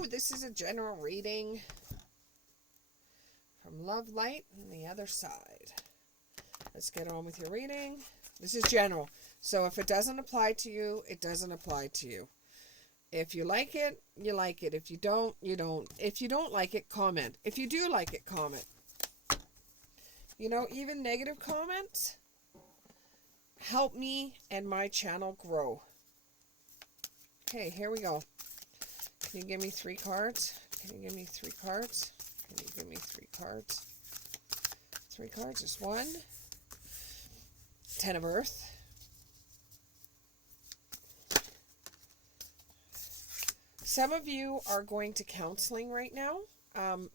Woo! This is a general reading from Love Light and the other side. Let's get on with your reading. This is general. So if it doesn't apply to you, it doesn't apply to you. If you like it, you like it. If you don't, you don't. If you don't like it, comment. If you do like it, comment. You know, even negative comments help me and my channel grow. Okay, here we go. Can you give me 3 cards? Can you give me 3 cards? Can you give me 3 cards? 3 cards is 1. 10 of Earth. Some of you are going to counseling right now,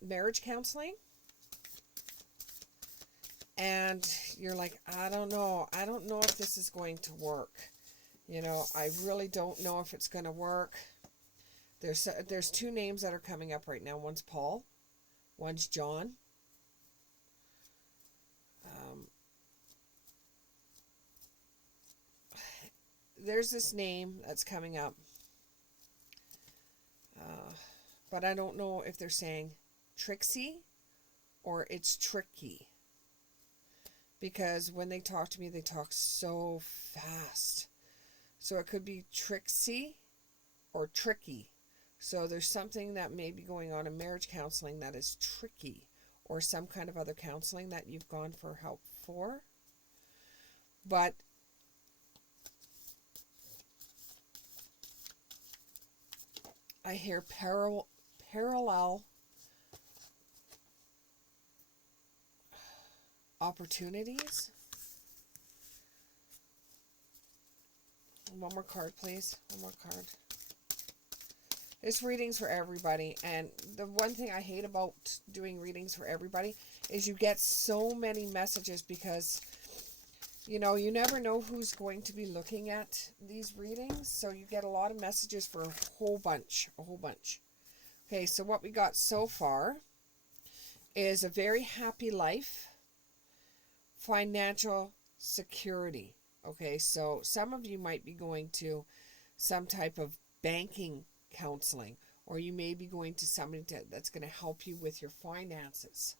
marriage counseling. And you're like, I don't know if this is going to work. You know, I really don't know if it's going to work. There's 2 names that are coming up right now. One's Paul, one's John. There's this name that's coming up. But I don't know if they're saying Trixie or it's tricky. Because when they talk to me, they talk so fast. So it could be Trixie or tricky. So there's something that may be going on in marriage counseling that is tricky, or some kind of other counseling that you've gone for help for. But I hear parallel opportunities. One more card, please. One more card. This reading's for everybody, and the one thing I hate about doing readings for everybody is you get so many messages because, you know, you never know who's going to be looking at these readings, so you get a lot of messages for a whole bunch. Okay, so what we got so far is a very happy life, financial security. Okay, so some of you might be going to some type of banking counseling, or you may be going to somebody that's going to help you with your finances.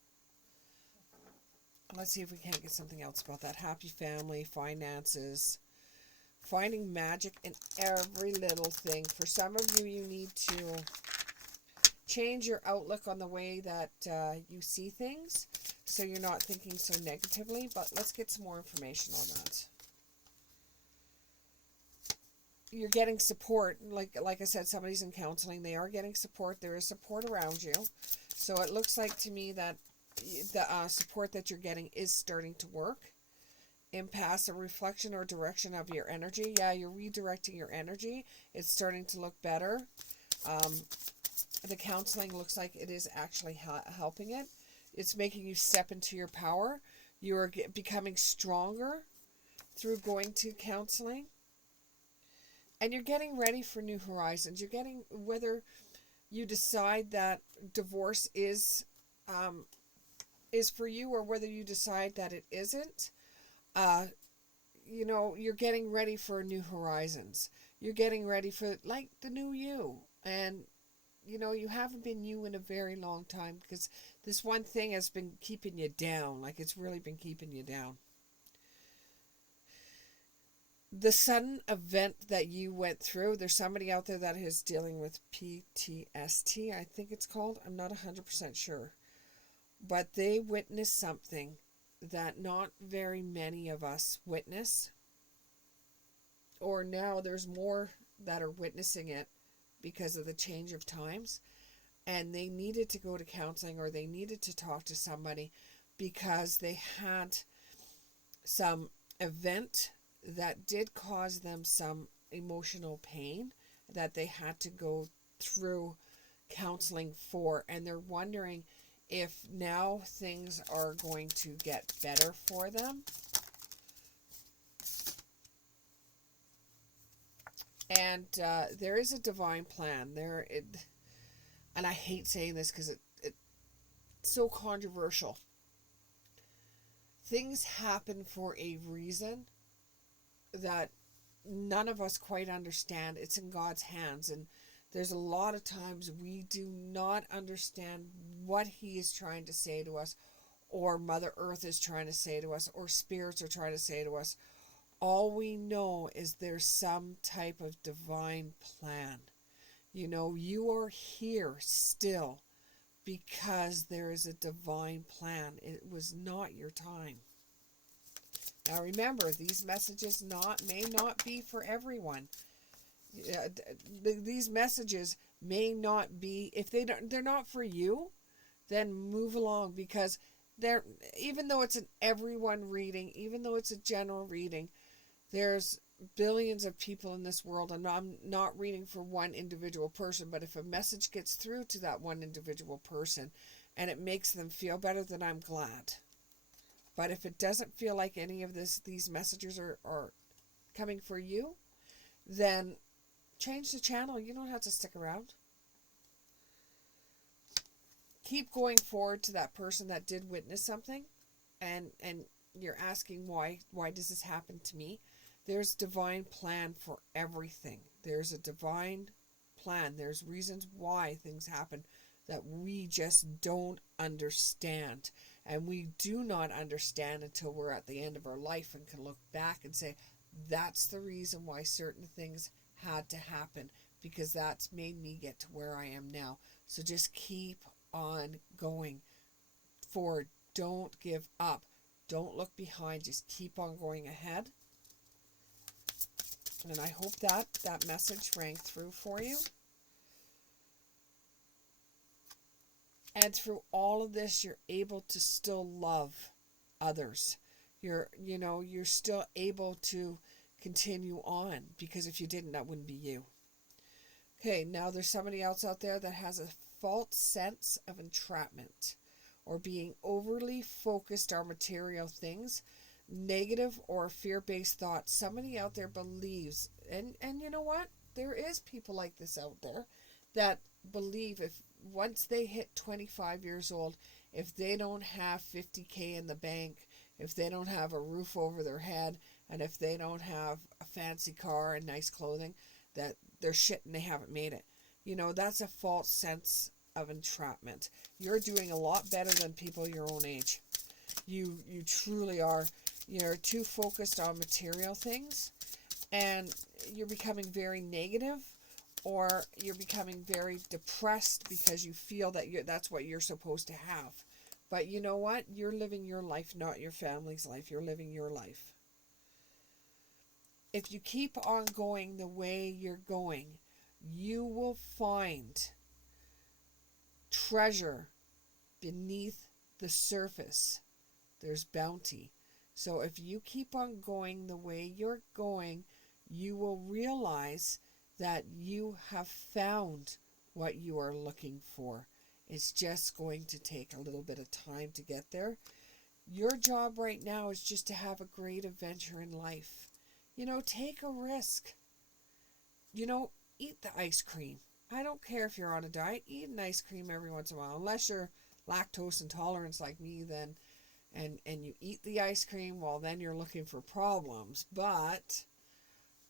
Let's see if we can't get something else about that. Happy family, finances, finding magic in every little thing. For some of you, you need to change your outlook on the way that you see things, so you're not thinking so negatively. But let's get some more information on that. You're getting support. Like I said, somebody's in counseling. They are getting support. There is support around you. So it looks like to me that the support that you're getting is starting to work. Impasse, a reflection or direction of your energy. Yeah, you're redirecting your energy. It's starting to look better. The counseling looks like it is actually helping it. It's making you step into your power. You're becoming stronger through going to counseling. And you're getting ready for new horizons. You're getting, whether you decide that divorce is for you, or whether you decide that it isn't, you know, you're getting ready for new horizons. You're getting ready for, like, the new you. And, you know, you haven't been you in a very long time, because this one thing has been keeping you down. Like, it's really been keeping you down. The sudden event that you went through, there's somebody out there that is dealing with PTSD, I think it's called. I'm not 100% sure. But they witnessed something that not very many of us witness. Or now there's more that are witnessing it because of the change of times. And they needed to go to counseling, or they needed to talk to somebody because they had some event that did cause them some emotional pain that they had to go through counseling for. And they're wondering if now things are going to get better for them. And there is a divine plan there. And I hate saying this because it's so controversial. Things happen for a reason that none of us quite understand. It's in God's hands, and There's a lot of times we do not understand what he is trying to say to us, or Mother Earth is trying to say to us, or spirits are trying to say to us. All we know is there's some type of divine plan. You know, you are here still because there is a divine plan. It was not your time. Now remember, these messages may not be for everyone. These messages may not be, if they're not for you, then move along, because even though it's an everyone reading, even though it's a general reading, there's billions of people in this world, and I'm not reading for one individual person, but if a message gets through to that one individual person and it makes them feel better, then I'm glad. But if it doesn't feel like any of these messages are coming for you, then change the channel. You don't have to stick around. Keep going forward to that person that did witness something, and you're asking why does this happen to me? There's divine plan for everything. There's a divine plan. There's reasons why things happen that we just don't understand. And we do not understand until we're at the end of our life and can look back and say, that's the reason why certain things had to happen, because that's made me get to where I am now. So just keep on going forward. Don't give up. Don't look behind. Just keep on going ahead. And I hope that message rang through for you. And through all of this, you're able to still love others. You're still able to continue on, because if you didn't, that wouldn't be you. Okay, now there's somebody else out there that has a false sense of entrapment, or being overly focused on material things, negative or fear-based thoughts. Somebody out there believes, and you know what? There is people like this out there that believe if once they hit 25 years old, if they don't have 50K in the bank, if they don't have a roof over their head, and if they don't have a fancy car and nice clothing, that they're shit and they haven't made it. You know, that's a false sense of entrapment. You're doing a lot better than people your own age. You truly are. You're too focused on material things, and you're becoming very negative, or you're becoming very depressed because you feel that that's what you're supposed to have. But you know what? You're living your life, not your family's life. You're living your life. If you keep on going the way you're going, you will find treasure beneath the surface. There's bounty. So if you keep on going the way you're going, you will realize that you have found what you are looking for. It's just going to take a little bit of time to get there. Your job right now is just to have a great adventure in life. You know, take a risk. You know, eat the ice cream. I don't care if you're on a diet. Eat an ice cream every once in a while. Unless you're lactose intolerant like me, then and you eat the ice cream, well, then you're looking for problems. But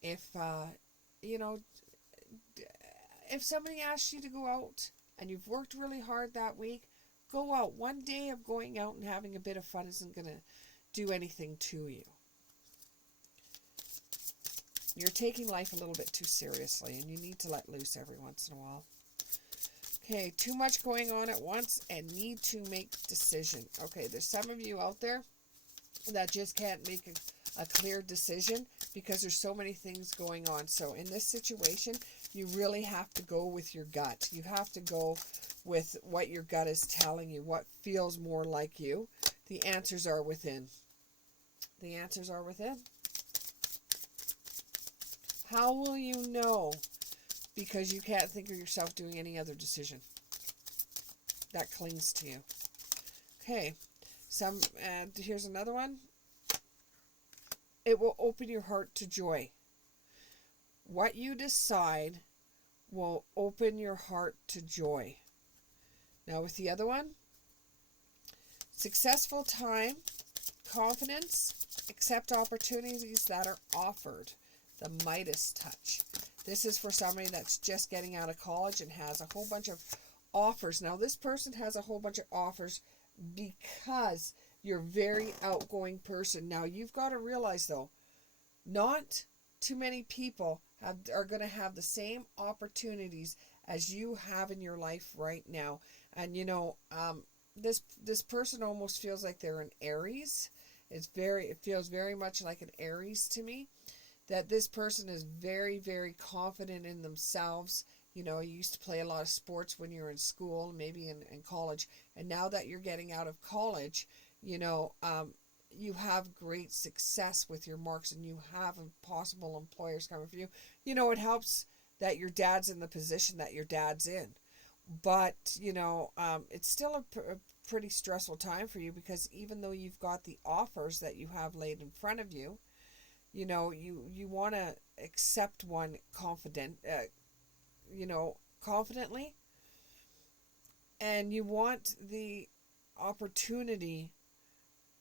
if if somebody asks you to go out and you've worked really hard that week, go out. One day of going out and having a bit of fun isn't going to do anything to you. You're taking life a little bit too seriously, and you need to let loose every once in a while. Okay, too much going on at once and need to make decision. Okay, there's some of you out there that just can't make a clear decision because there's so many things going on. So in this situation, you really have to go with your gut. You have to go with what your gut is telling you, what feels more like you. The answers are within. The answers are within. How will you know? Because you can't think of yourself doing any other decision that clings to you. Okay, here's another one. It will open your heart to joy. What you decide will open your heart to joy. Now with the other one, successful time, confidence, accept opportunities that are offered. The Midas touch. This is for somebody that's just getting out of college and has a whole bunch of offers. Now, this person has a whole bunch of offers because you're a very outgoing person. Now, you've got to realize, though, not too many people are going to have the same opportunities as you have in your life right now. And, this person almost feels like they're an Aries. It feels very much like an Aries to me, that this person is very, very confident in themselves. You used to play a lot of sports when you were in school, maybe in college, and now that you're getting out of college, you have great success with your marks, and you have possible employers coming for you. It helps that your dad's in the position that your dad's in, but it's still a pretty stressful time for you, because even though you've got the offers that you have laid in front of you, you want to accept one confidently, and you want the opportunity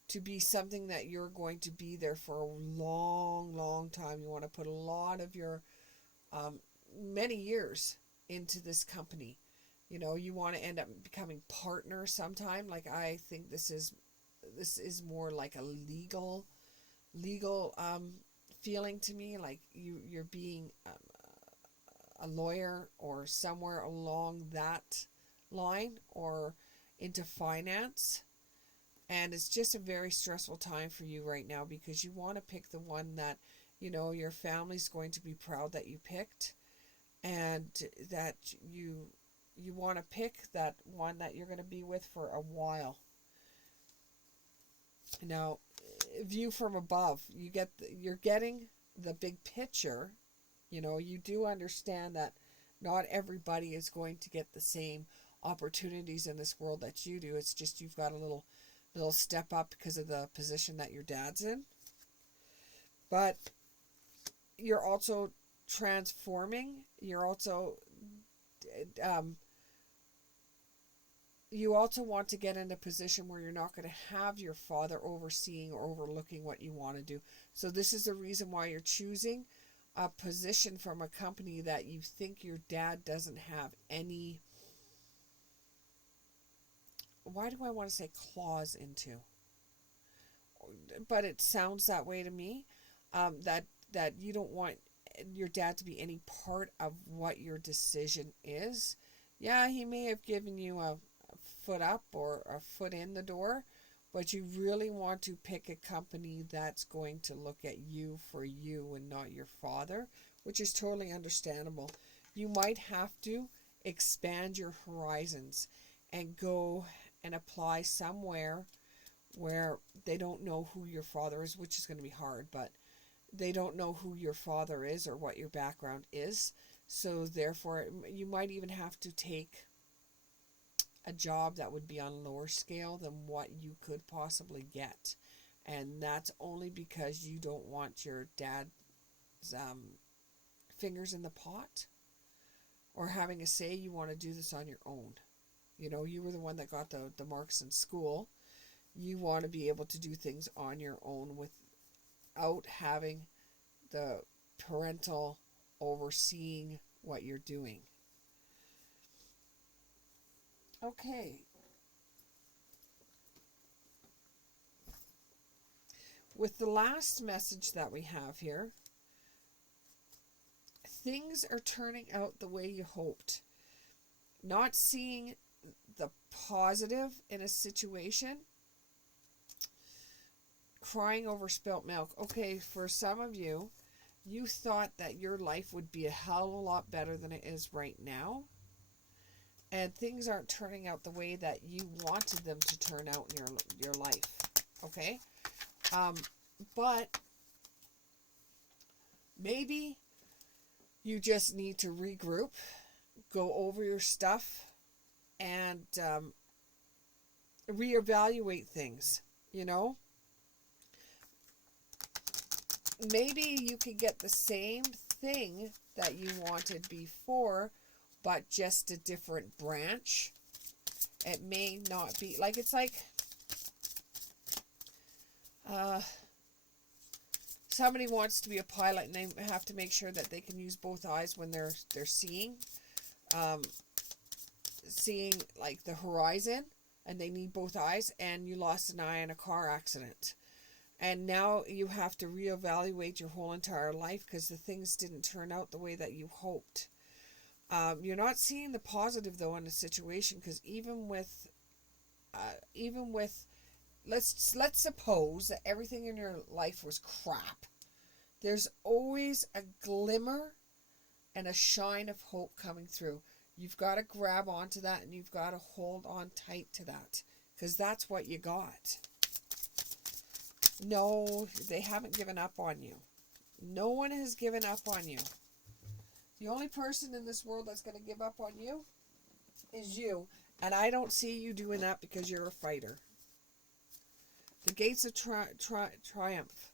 to be something that you're going to be there for a long, long time. You want to put a lot of your many years into this company. You want to end up becoming partner sometime. Like, I think this is more like a legal feeling to me, like you're being a lawyer or somewhere along that line, or into finance. And it's just a very stressful time for you right now, because you want to pick the one that your family's going to be proud that you picked, and that you want to pick that one that you're going to be with for a while. Now, view from above, you're getting the big picture. You do understand that not everybody is going to get the same opportunities in this world that you do. It's just you've got a little step up because of the position that your dad's in. But you're also transforming. You're also you also want to get in a position where you're not going to have your father overseeing or overlooking what you want to do. So this is the reason why you're choosing a position from a company that you think your dad doesn't have any, why do I want to say clause into? But it sounds that way to me, that you don't want your dad to be any part of what your decision is. Yeah, he may have given you a foot up or a foot in the door, but you really want to pick a company that's going to look at you for you and not your father, which is totally understandable. You might have to expand your horizons and go and apply somewhere where they don't know who your father is, which is going to be hard, but they don't know who your father is or what your background is. So therefore, you might even have to take a job that would be on a lower scale than what you could possibly get. And that's only because you don't want your dad's fingers in the pot, or having a say. You want to do this on your own. You were the one that got the marks in school. You want to be able to do things on your own without having the parental overseeing what you're doing. Okay. With the last message that we have here, things are turning out the way you hoped. Not seeing the positive in a situation. Crying over spilt milk. Okay, for some of you, you thought that your life would be a hell of a lot better than it is right now. And things aren't turning out the way that you wanted them to turn out in your life. Okay? But maybe you just need to regroup, go over your stuff, and reevaluate things, Maybe you could get the same thing that you wanted before, but just a different branch. It may not be, it's like somebody wants to be a pilot and they have to make sure that they can use both eyes when they're seeing, um, seeing like the horizon, and they need both eyes, and you lost an eye in a car accident. And now you have to reevaluate your whole entire life because the things didn't turn out the way that you hoped. You're not seeing the positive though in the situation, because even with let's suppose that everything in your life was crap. There's always a glimmer and a shine of hope coming through. You've got to grab onto that, and you've got to hold on tight to that, because that's what you got. No, they haven't given up on you. No one has given up on you. The only person in this world that's going to give up on you is you. And I don't see you doing that because you're a fighter. The gates of triumph.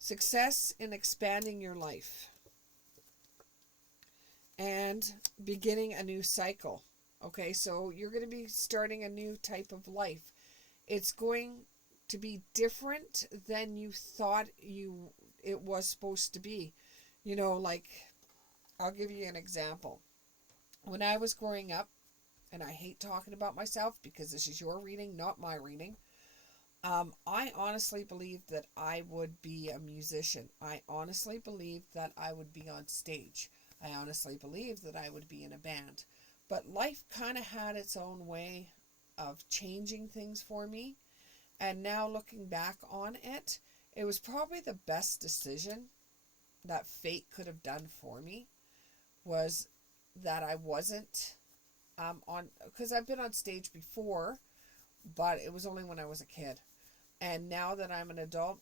Success in expanding your life. And beginning a new cycle. Okay, so you're going to be starting a new type of life. It's going to be different than you thought it was supposed to be. You know, like, I'll give you an example. When I was growing up, and I hate talking about myself because this is your reading, not my reading, I honestly believed that I would be a musician. I honestly believed that I would be on stage. I honestly believed that I would be in a band. But life kind of had its own way of changing things for me. And now looking back on it, it was probably the best decision that fate could have done for me, was that I wasn't on, because I've been on stage before, but it was only when I was a kid. And now that I'm an adult,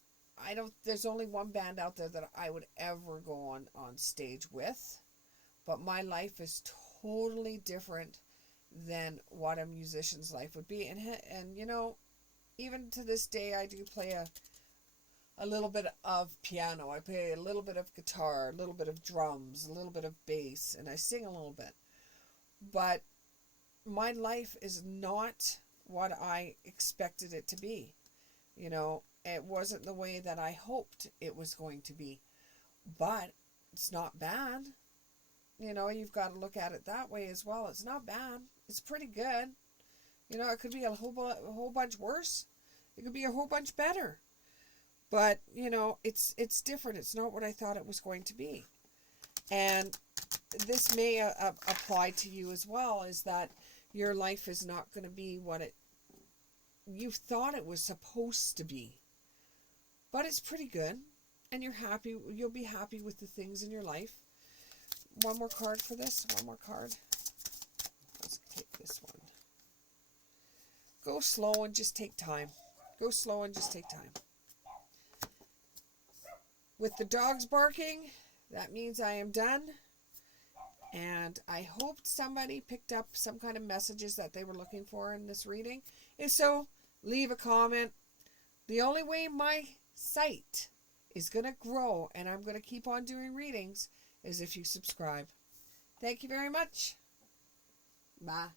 there's only one band out there that I would ever go on stage with. But my life is totally different than what a musician's life would be. And you know, even to this day, I do play a little bit of piano. I play a little bit of guitar, a little bit of drums, a little bit of bass, and I sing a little bit. But my life is not what I expected it to be. You know, it wasn't the way that I hoped it was going to be. But it's not bad. You know, you've got to look at it that way as well. It's not bad. It's pretty good. You know, it could be a whole bunch worse. It could be a whole bunch better. But, you know, it's different. It's not what I thought it was going to be. And this may apply to you as well, is that your life is not going to be what you thought it was supposed to be. But it's pretty good. And you're happy. You'll be happy with the things in your life. One more card for this. One more card. Let's take this one. Go slow and just take time. Go slow and just take time. With the dogs barking, that means I am done. And I hoped somebody picked up some kind of messages that they were looking for in this reading. If so, leave a comment. The only way my site is going to grow and I'm going to keep on doing readings is if you subscribe. Thank you very much. Bye.